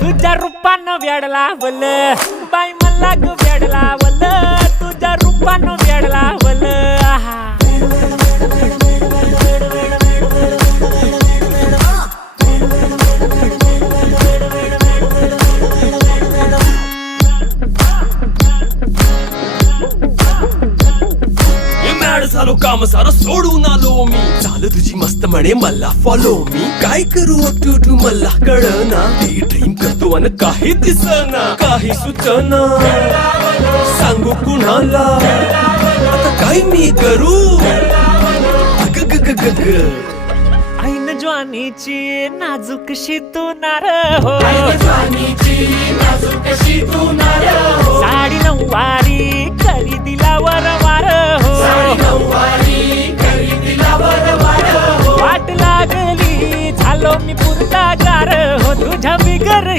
तुझ्या रूपानं वेड लावल बाई मला ग वेड लावल तुझ्या रूपानं वेड लावल झालो काम सारा सोडून आलो मी चाल तुझी मस्त म्हणे मला फॉलो मी काय करू अटू मला कळना ती ड्रीम करतो आणि काही दिसना काही सुचना सांगू कुणाला आता काय मी करू ऐन ज्वानीची नाजूकशी तू नार हो साडी नऊवारी करी दिलावर वार हो वाट लागली झालो मी पुरता गार हो तुझ्या बिगर